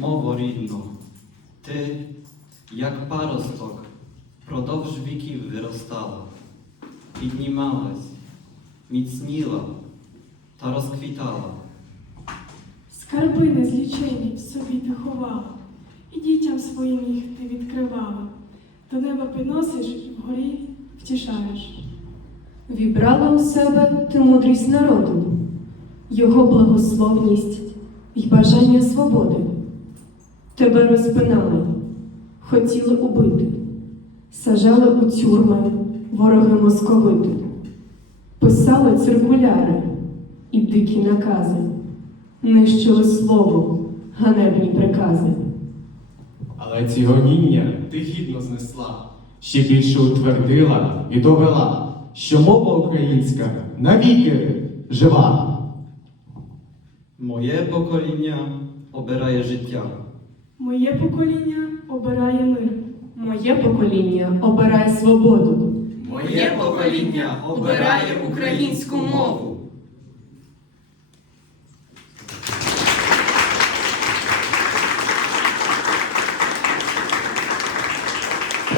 Мово рідно, ти, як паросток, продовж віків виростала, піднімалась, міцніла та розквітала. Скарби незлічені в собі ти ховала, і дітям своїм їх ти відкривала. До неба приносиш і вгорі втішаєш. Вібрала у себе ти мудрість народу, його благословність й бажання свободи. Тебе розпинали, хотіли убити, сажали у тюрми вороги московити, писали циркуляри і дикі накази, нищили слово, ганебні прикази. Але ці гоніння ти гідно знесла, ще більше утвердила і довела, що мова українська навіки жива. Моє покоління обирає життя. Моє покоління обирає мир. Моє покоління обирає свободу. Моє покоління обирає українську мову.